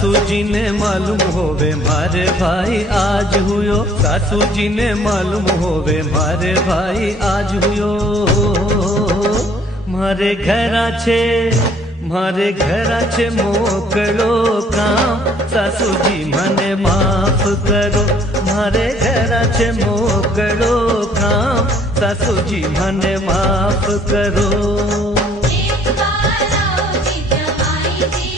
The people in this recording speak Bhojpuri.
सासू जी ने मालूम होवे मारे भाई आज हुयो, सासू जी ने मालूम होवे मारे भाई आज हुयो। मारे घरा छे मोकलो काम, सासू जी मने माफ करो। मारे घरा छे मोकलो काम, सासू जी मने माफ करो। एक बार आओ जी जमाई जी,